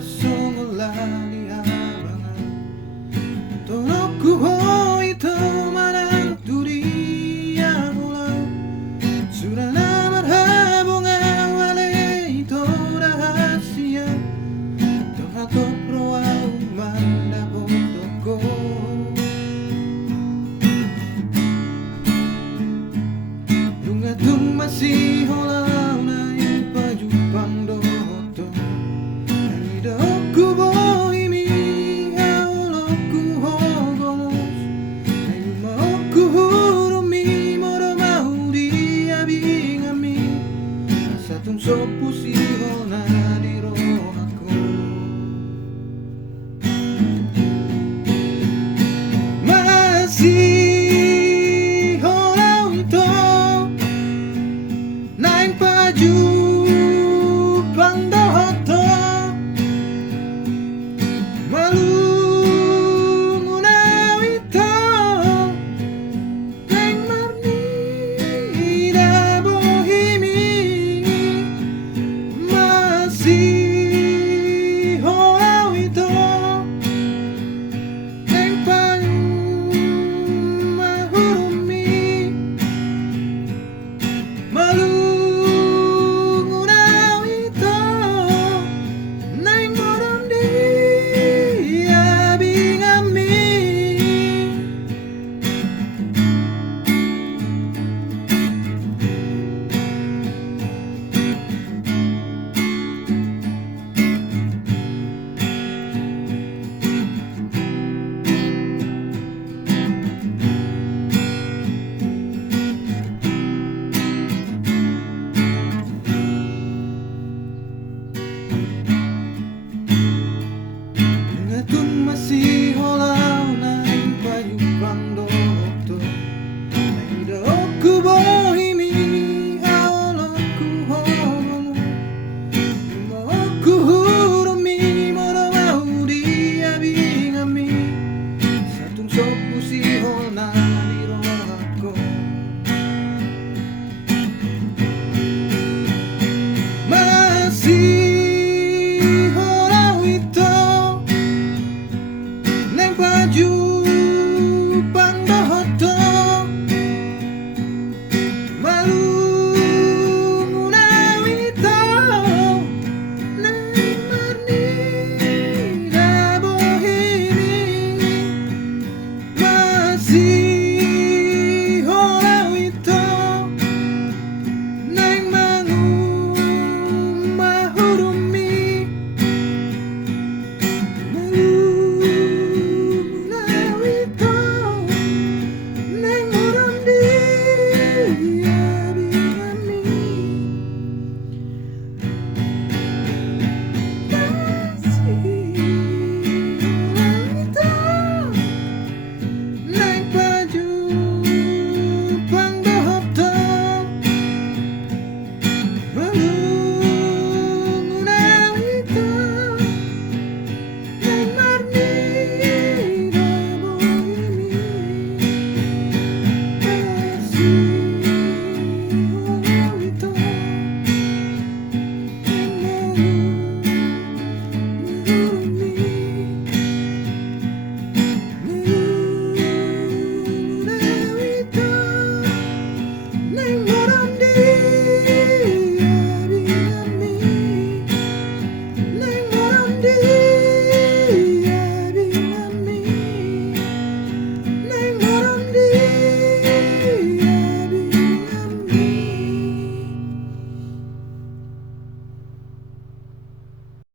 bersungguhlah di abangan Tolokku itu manang turia pulau Sudah nama bunga wale itu rahasia Tuhan to proa umanda potoko Lunga tung masih holau na ipajupang doto Ku bohimi haulokku hogomos Ayu mau ku hurumi moro mau dia bingami Satun sopu sihona di rohaku Masih holau itu Naing paju